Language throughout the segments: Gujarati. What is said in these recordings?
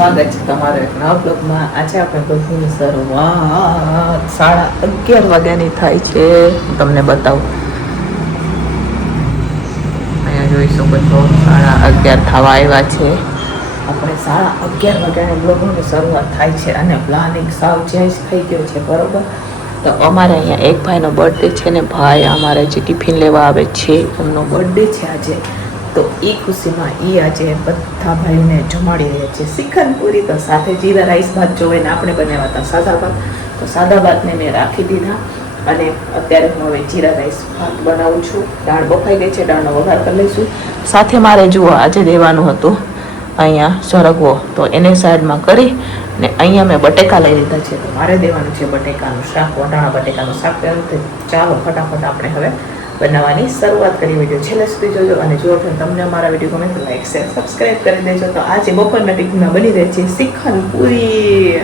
સ્વાગત છે તમારું એક નવા બ્લોગમાં. આજે આપણે બ્લોગની શરૂઆત 11:30 વાગ્યાની થાય છે. હું તમને બતાવું, અહીંયા જોઈ શકો છો 11:30 થવા આવ્યા છે. આપણે 11:30 વાગ્યાની બ્લોગની શરૂઆત થાય છે અને પ્લાનિંગ સાવ ચેન્જ થઈ ગયો છે, બરોબર. તો અમારે અહીંયા એક ભાઈનો બર્થડે છે ને ભાઈ અમારે જે ટિફિન લેવા આવે છે એમનો બર્થડે છે આજે. તો એ ખુશીમાં એ આજે બધા ભાઈને જમાડી રહ્યા છે શ્રીખંડ પૂરી. તો સાથે જીરા રાઈસ ભાત જોઈને આપણે બનાવ્યા હતા સાદા ભાત, તો સાદા ભાતને મેં રાખી દીધા અને અત્યારે હું હવે જીરા રાઈસ ભાત બનાવું છું. દાળ બફાઈ ગઈ છે, દાળનો વઘાર કરી લઈશું. સાથે મારે જુઓ આજે દેવાનું હતું અહીંયા સરગવો, તો એને સાઈડમાં કરી ને અહીંયા મેં બટેકા લઈ લીધા છે. તો મારે દેવાનું છે બટેકાનું શાક, વટાણા બટેકાનું શાક. ચાલો ફટાફટ આપણે હવે બનાવવાની શરૂઆત કરી. વિડીયો છેલ્લે સુધી જોજો અને જો તમને અમારા વિડીયો ગમે તો લાઈક શેર સબસ્ક્રાઈબ કરી દેજો. તો આજે બપોરના ટિફિનમાં બની રહી છે શ્રીખંડ પૂરી.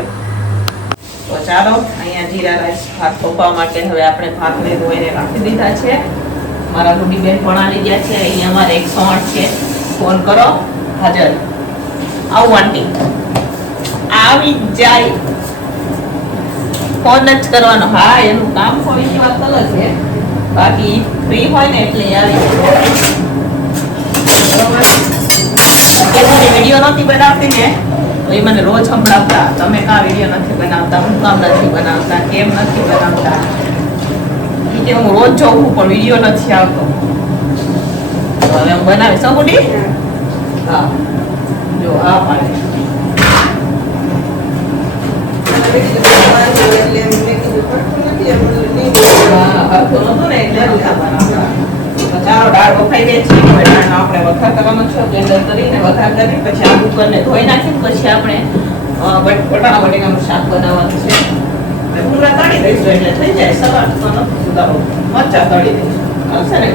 તો ચાલો અહીંયા જીરા રાઈસ ભાત પકવવા માટે હવે આપણે ભાતને ધોઈને રાખી દીધા છે. મારા ગુડી બેન પણ આવી ગયા છે. અહીંયા અમારે 108 છે, ફોન કરો હાજર. આવું આંટી આવી જાય, ફોન જ કરવાનો. હા એનું કામ હોય એ વાત અલગ છે, બાકી ફ્રી હોય ને એટલે આવી બરોબર. અત્યારે વિડીયો નથી બનાવતી ને તો એ મને રોજ સંભળાવતા, તમે કાં વિડીયો નથી બનાવતા, હું કામ નથી બનાવતા, કેમ નથી બનાવતા. કે હું રોજ જોઉં પણ વિડીયો નથી આવતો. તો હવે હું બનાવીશ. સબુડી હા જો આ પાડે ચાલો દાળ વખાઈ ગઈ છે. હવે દાળનો આપણે વઘાર કરવાનો છે. બ્લેન્ડર કરીને વઘાર કરી પછી આ કુકરને ધોઈ નાખીને પછી આપણે વટાણા બટેકાનું શાક બનાવવાનું છે. ભૂંગળા તળી દઈશું એટલે થઈ જાય. સવાર તો નથી સુધારો, મરચા તળી દઈશું. ચાલશે ને?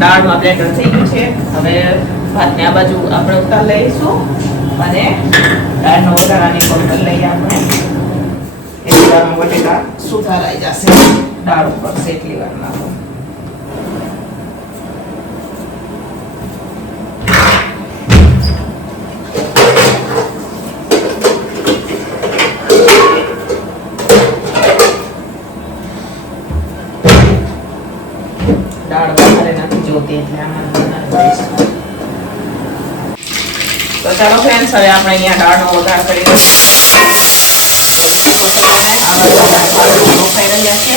દાળમાં બ્લેન્ડર થઈ ગયું છે. હવે ભાતને આ બાજુ આપણે ઉતાર લઈશું અને દાળનો વઘારાની પણ લઈએ આપણે. એટલી વારમાં બટેકા સુધારાઈ જશે. દાળ ઉપર એટલી વાર નાખો. દાળ વધારે નથી જોતી એટલે આમાં બનાવી દઈશું. તો ચાલો ફ્રેન્ડ્સ, હવે આપણે અહીંયા દાળનો વઘાર કરી દઈશું. બફાઈ રહ્યા છે.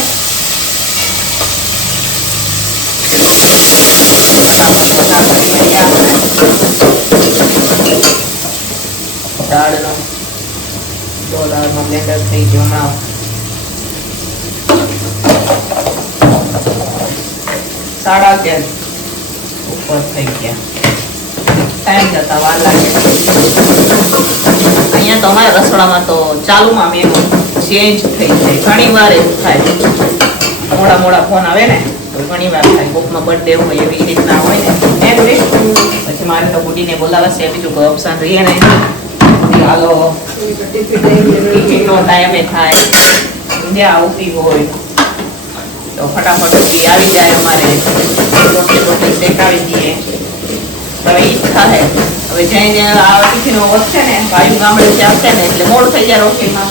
દાળનો બ્લેન્ડર થઈ ગયો. હમણાં 11:30 ઉપર થઈ ગયા. ટાઈમ જતા વાર લાગે. અહીંયા તો અમારા રસોડામાં તો ચાલુમાં મેં ચેન્જ થઈ જાય. ઘણી વાર એવું થાય, મોડા ફોન આવે ને તો ઘણી વાર થાય. કોકમાં બર્થડે હોય એવી રીતના હોય ને એમ પછી મારે તો ગુડીને બોલાવા છે. બીજું કોઈ ઓપ્શન રહીએ ને, હાલો ટિફિનનો ટાઈમે થાય, ત્યાં આવતી હોય તો ફટાફટ આવી જાય. અમારે રોટલી શેકાવી દઈએ. હવે ઈ જ થાય. હવે જઈને આ ટિફિનો વધશે ને, ભાઈ ગામડેથી આવશે ને એટલે મોડું થઈ જાય રોટલીમાં.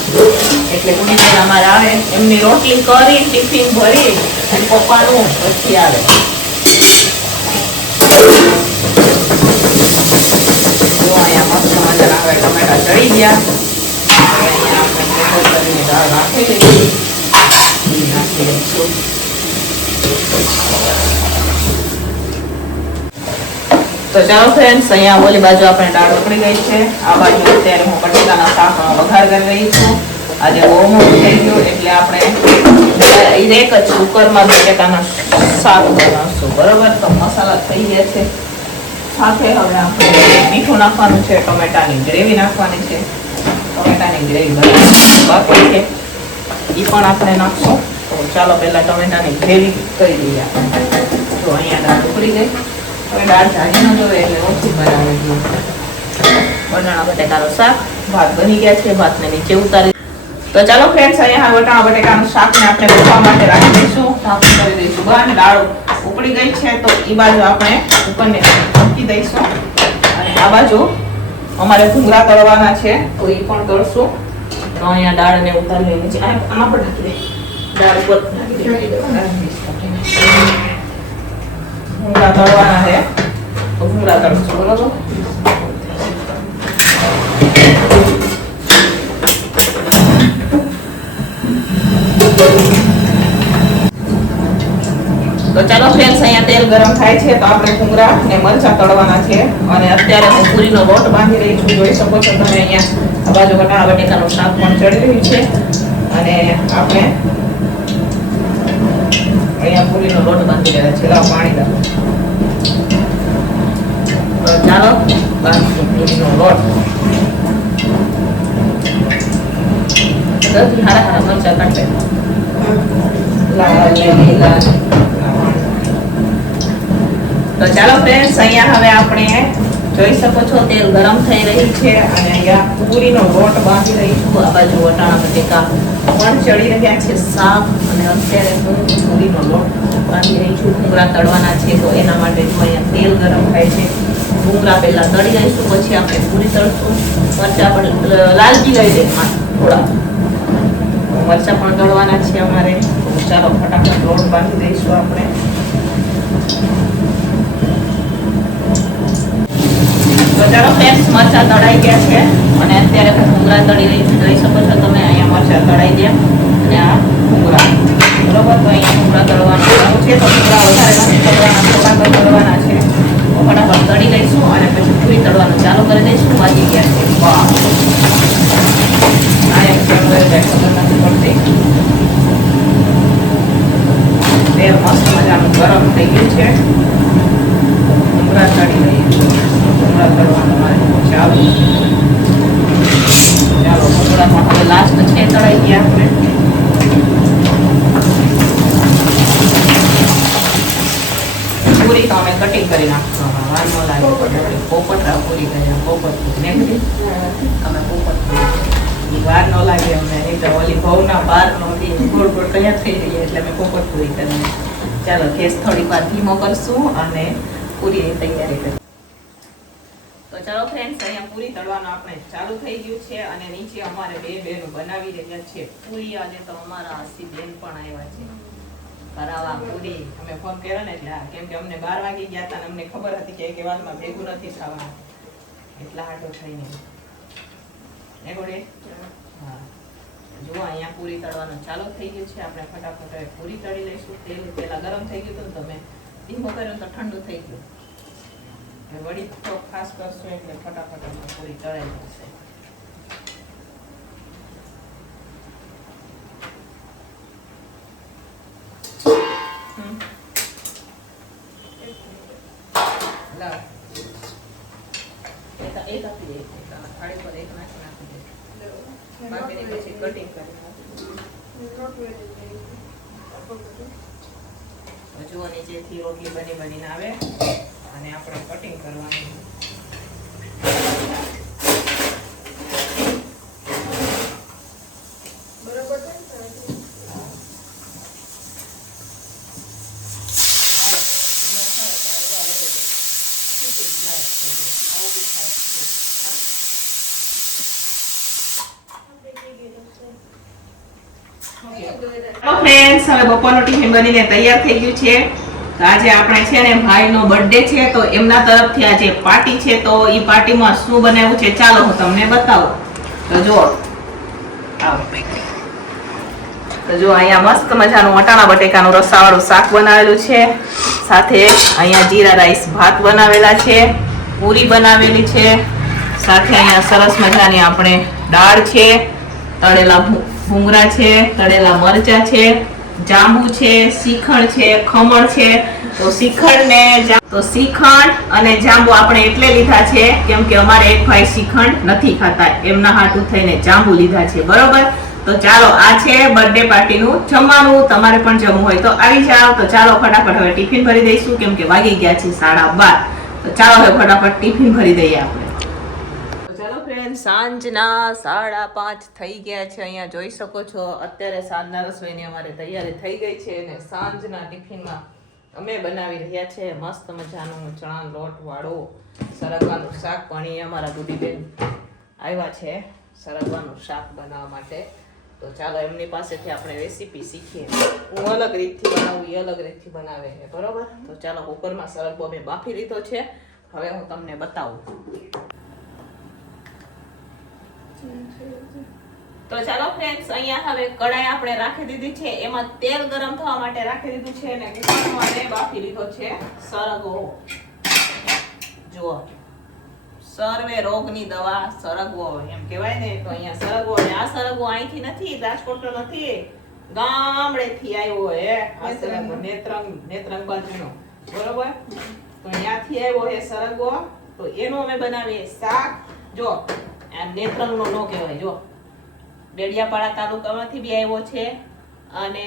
એટલે ગુડી બેન અમારે આવે, એમની રોટલી કરી ટિફિન ભરી અને પપ્પાનું પછી આવે. જો અહીંયા મસ્ત મજા આવે. ટમેટા ચડી ગયા. અહીંયા આપણે કરીને દાળ નાખી દઈશું. નાખી દઈશું. તો ચાલો ફ્રેન્ડ્સ, અહીંયા ઓલી બાજુ આપણે દાળ ઉકળી ગઈ છે. આ બાજુ અત્યારે હું બટેકાના શાકનો વઘાર કરી રહી છું. આજે બહુ મોટું થઈ ગયું એટલે આપણે ડાયરેક્ટ જ કુકરમાં બટેકાના શાક બનાવશું. બરોબર, તો મસાલા થઈ ગયા છે. સાથે હવે આપણે મીઠું નાખવાનું છે, ટમેટાની ગ્રેવી નાખવાની છે. ટમેટાની ગ્રેવી બનાવવાની બાકી છે, એ પણ આપણે નાખશું. તો ચાલો પહેલા ટમેટાની ગ્રેવી કરી દઈએ આપણે. તો અહીંયા દાળ ઉકળી ગઈ. હવે દાળ જાજી ન જોવે એટલે ઓછી બનાવી દઈએ. વટાણા બટેકાનું શાક, ભાત બની ગયા છે, ભાતને નીચે ઉતારી. તો ચાલો ફ્રેન્ડ્સ, અહીંયા વટાણા બટેકાનું શાકને આપણે મૂકવા માટે રાખી દઈશું. ઢાંકણ કરી દઈશું બંધ. દાળ ઉકળી ગઈ છે તો એ બાજુ આપણે કુકરને મૂકી દઈશું. અને આ બાજુ અમારે ભૂંગળા તળવાના છે તો એ પણ તળશું. તો અહીંયા દાળને ઉતારી લઈને છે, આમાં પણ નાખી દઈએ. દાળ ઉપર નાખી દઈએ. ભૂંગળા તળવાના છે તો ભૂંગળા તળશું. બરોબર, તો ચાલો ફ્રેન્ડ્સ, અહીંયા તેલ ગરમ થાય છે તો આપણે ભૂંગળા ને મરચાં તળવાના છે. અને અત્યારે હું પૂરીનો લોટ બાંધી રહી છું. જોઈ શકો છો તમે અહીંયા આ બાજુ વટાણા બટેકાનું શાક પણ ચડી રહ્યું છે. અને આપણે અહીંયા પૂરીનો લોટ બાંધી રહ્યા છે. લાવ પાણી લાવો. તો ચાલો બાંધીશું પૂરીનો લોટ. હારા હારા મરચાં કાઢે, લાલ લીલા. તો ચાલો ફ્રેન્ડ્સ, અહીંયા હવે આપણે જોઈ શકો છો તેલ ગરમ થઈ રહી છે. અને અહીંયા પૂરીનો લોટ બાંધી રહી છું. આ બાજુ વટાણા બટેકા પણ ચડી રહ્યા છે શાક. અને અત્યારે હું પૂરીનો લોટ બાંધી રહી છું. ભૂંગળા તળવાના છે તો એના માટે જો અહીંયા તેલ ગરમ થાય છે. ભૂંગળા પહેલા તળી લઈશું, પછી આપણે પૂરી તળશું. મરચાં પણ લાલજી લઈ દે થોડા, મરચાં પણ તળવાના છે અમારે. ચાલો ફટાફટ લોટ બાંધી દઈશું આપણે. તો ચાલો ફ્રેન્ડ્સ, મરચાં તળાઈ ગયા છે અને અત્યારે હું ભૂંગળા તળી રહી છું. જોઈ શકો છો તમે અહીંયા મરચાં તળાઈ ગયા અને આ ભૂંગળા. બરોબર, તો અહીંયા ભૂંગળા તળવાનું છે. તો ભૂંગળા વધારે નથી તળવાના, થોડાક તળવાના છે. તો ફટાફટ તળી લઈશું અને પછી પૂરી તળવાનું ચાલુ કરી દઈશું. વાગી ગયા છે વાહ, આ એક ખબર નથી પડતી. તેલ મસ્ત મજાનું ગરમ થઈ ગયું છે. ભૂંગળા તળી લઈએ. ભૂંગળા તળવાનું મારે ચાલુ. ચાલો, ભૂંગળા પણ હવે લાસ્ટ છે, તળાઈ ગયા આપણે. પૂરી તો અમે કટિંગ કરી નાખશું. વાર ન લાગે. પોપટરા પૂરી કર્યા. પોપટ ને અમે પોપટ વાર ન લાગે અમને. નહીં તો ઓલી ઘઉંના બાર નહોતી ગોળ ગોળ કયા થઈ રહી એટલે અમે પોપટ પૂરી કરી. ચાલો, ગેસ થોડીક વાર ધીમો કરશું અને પૂરીની તૈયારી કરીશું. તો ચાલો ફ્રેન્ડ્સ, અહીંયા પૂરી તળવાનું આપણે ચાલુ થઈ ગયું છે. અને નીચે અમારે બે બહેનો બનાવી રહ્યા છે પૂરી. આજે તો અમારા આસી બેન પણ આવ્યા છે કરાવવા પૂરી. અમે ફોન કર્યો ને એટલે કેમ કે અમને 12 વાગી ગયા હતા અને અમને ખબર હતી કે એક વારમાં ભેગું નથી થવાનું, એટલા હાટો થઈને હા. જુઓ, અહીંયા પૂરી તળવાનું ચાલુ થઈ ગયું છે. આપણે ફટાફટ પૂરી તળી લઈશું. તેલ પેલા ગરમ થઈ ગયું હતું ને તમે ધીમો કર્યો તો ઠંડુ થઈ ગયું. વળી તો ખાસ કરશું એટલે ફટાફટ પૂરી તળાઈ જશે. એક આપી દે, થાળી પર એક નાખી દે. બાકીની પછી કટિંગ કરી જુઓ, નીચેથી રોટલી બનીને આવે અને આપણે કટિંગ કરવાની. બરોબર છે. ફ્રેન્ડ્સ, હવે બપોરનું ટિફિન બનીને તૈયાર થઈ ગયું છે. આજે આપણે છે ને ભાઈનો બર્થડે છે તો એમના તરફથી આજે પાર્ટી છે. તો ઈ પાર્ટીમાં શું બનાવ્યું છે ચાલો હું તમને બતાવું. તો જો અહીંયા મસ્ત મજાનું વટાણા બટેકાનું રસાવાળું શાક બનાવેલું છે. સાથે અહીંયા જીરા રાઈસ ભાત બનાવેલા છે, પૂરી બનાવેલી છે. સાથે અહીંયા સરસ મજાની આપણે દાળ છે, તળેલા ભૂંગળા છે, તળેલા મરચા છે, જાંબુ છે, શ્રીખંડ છે, ખમણ છે. તો શ્રીખંડ અને જાંબુ આપણે એટલે લીધા છે કેમ કે અમારે એક ભાઈ શ્રીખંડ નથી ખાતા, એમના હાટું થઈને જાંબુ લીધા છે. બરોબર, તો ચાલો આ છે બર્થડે પાર્ટીનું જમવાનું. તમારે પણ જમવું હોય તો આવી જાઓ. તો ચાલો ફટાફટ હવે ટિફિન ભરી દઈશું કેમ કે વાગી ગયા છે 12:30. તો ચાલો હવે ફટાફટ ટિફિન ભરી દઈએ આપણે. તો ચાલો ફ્રેન્ડ, સાંજના 5:30 થઈ ગયા છે. અહીંયા જોઈ શકો છો અત્યારે સાંજના રસોઈની અમારે તૈયારી થઈ ગઈ છે અને સાંજના ટિફિનમાં અમે બનાવી રહ્યા છે મસ્ત મજાનું ચણા લોટ વાળું સરગવાનું શાક. પણ અમારા ગુડીબેન આવ્યા છે સરગવાનું શાક બનાવવા માટે. તો ચાલો એમની પાસેથી આપણે રેસીપી શીખીએ. હું અલગ રીતથી બનાવું, એ અલગ રીતથી બનાવે છે. બરોબર, તો ચાલો કુકરમાં સરગવો મેં બાફી લીધો છે. હવે હું તમને બતાવું. તો ચાલો ફ્રેન્ડ્સ, અહીંયા હવે કડાઈ આપણે રાખી દીધી છે. એમાં તેલ ગરમ થવા માટે રાખી દીધું છે અને કુકરમાં મેં બાફી લીધો છે સરગવો. જુઓ, સર્વે રોગની દવા સરગવો એમ કહેવાય ને. તો અહીંયા સરગવો, આ સરગવો અહીંથી નથી, રાજકોટનો નથી, ગામડેથી આવ્યો હે આ સરગવો, નેત્રંગ બાજુનો. બરોબર, તો અહીંયાથી આવ્યો હે સરગવો. તો એનો અમે બનાવીએ શાક. જો આ નેત્રંગનો નો કહેવાય, જો ડેડિયાપાડા તાલુકામાંથી બી આવ્યો છે અને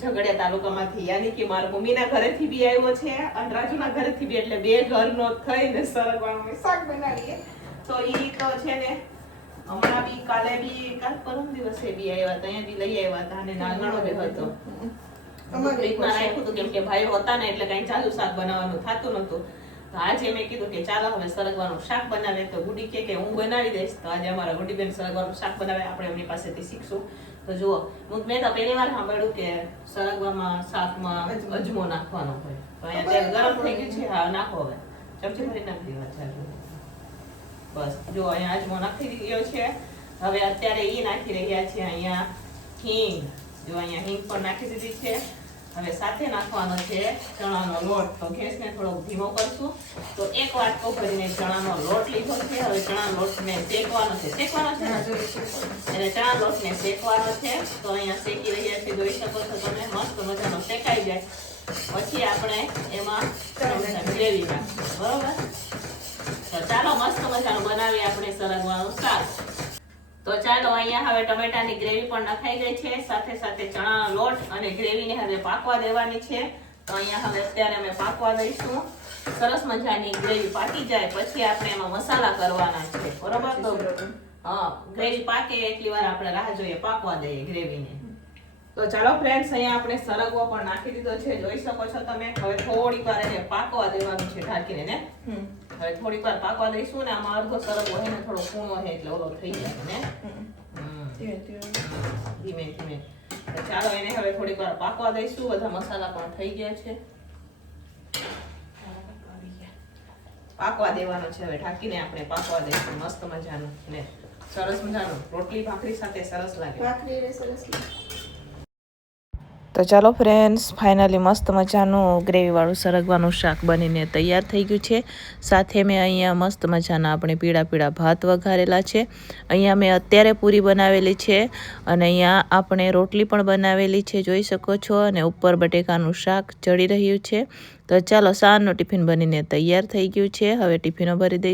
ઝઘડિયા તાલુકામાંથી, યાની કે મારા મમ્મીના ઘરેથી બી આવ્યો છે અને રાજુના ઘરેથી બી, એટલે બે ઘરનો થઈને સરગવાનું શાક બનાવીએ. તો ઈ તો છે ને હમણાં બી કાલ પરમ દિવસે બી આવ્યા હતા, અહીંયા બી લઈ આવ્યા હતા અને નાનગણો બી હતો. રીતના રાખ્યું હતું કેમ કે ભાઈઓ હતા ને એટલે કઈ ચાલુ શાક બનાવવાનું થતું નતું. તો આજે મેં કીધું કે ચાલો હવે સરગવાનું શાક બનાવે. તો ગુડી કે હું બનાવી દઈશ. તો આજે અમારા ગુડીબેન સરગવાનું શાક બનાવે, આપણે એમની પાસેથી શીખશું. તો જુઓ, મેં તો પહેલી વાર સાંભળ્યું કે સરગવામાં શાકમાં અજમો નાખવાનો હોય. તો અહીંયા તેલ ગરમ થઈ ગયું છે. હા, નાખો હવે, ચમચી ભરી નાખી દેવા. બસ જો અહીંયા અજમો નાખી ગયો છે. હવે અત્યારે એ નાખી રહ્યા છે અહીંયા હિંગ. જો અહીંયા હિંગ પણ નાખી દીધી છે. હવે સાથે નાખવાનો છે ચણાનો લોટ. તો ગેસને થોડોક ધીમો કરશું. તો એક વાટકો ભરીને ચણાનો લોટ લીધો છે. હવે ચણાનો લોટને શેકવાનો છે. એટલે ચણા લોટને શેકવાનો છે. તો અહીંયા શેકી રહ્યા છે, જોઈ શકો છો તમે. મસ્ત મજાનો શેકાઈ જાય પછી આપણે એમાં ગ્રેવી નાખીશું. બરોબર, તો ચાલો મસ્ત મજાનું બનાવીએ આપણે સરગવાનું શાક. તો ચાલો અહીંયા હવે ટમેટાની ગ્રેવી પણ નખાઈ ગઈ છે. સાથે સાથે ચણાનો લોટ અને ગ્રેવીને હવે પાકવા દેવાની છે. તો અહીંયા હવે અત્યારે અમે પાકવા દઈશું. સરસ મજાની ગ્રેવી પાકી જાય પછી આપણે એમાં મસાલા કરવાના છે. બરોબર, તો હા, ગ્રેવી પાકે એટલી વાર આપણે રાહ જોઈએ, પાકવા દઈએ ગ્રેવીને. તો ચાલો ફ્રેન્ડ્સ, અહીંયા આપણે સરગવો પણ નાખી દીધો છે, જોઈ શકો છો તમે. હવે થોડીક વાર એને પાકવા દેવાનું છે ઢાંકીને ને. હવે થોડીક વાર પાકવા દઈશું ને. આમાં અડધો સરગવો હે ને થોડો કૂણો હે એટલે ઓલો થઈ જાય ને. ધીમે ધીમે. તો ચાલો એને હવે થોડીક વાર પાકવા દઈશું. બધા મસાલા પણ થઈ ગયા છે, પાકવા દેવાનો છે. હવે ઢાંકીને આપણે પાકવા દઈશું મસ્ત મજાનું ને સરસ મજાનું. રોટલી ભાખરી સાથે સરસ લાગે. તો ચાલો ફ્રેન્ડ્સ, ફાઇનલી મસ્ત મજાનું ગ્રેવીવાળું સરગવાનું શાક બનીને તૈયાર થઈ ગયું છે. સાથે મેં અહીંયા મસ્ત મજાના આપણે પીળા પીળા ભાત વઘારેલા છે. અહીંયા મેં અત્યારે પૂરી બનાવેલી છે અને અહીંયા આપણે રોટલી પણ બનાવેલી છે, જોઈ શકો છો. અને ઉપર બટેકાનું શાક ચડી રહ્યું છે. તો ચાલો, સાંજનું ટિફિન બનીને તૈયાર થઈ ગયું છે. હવે ટિફિનો ભરી દઈશું.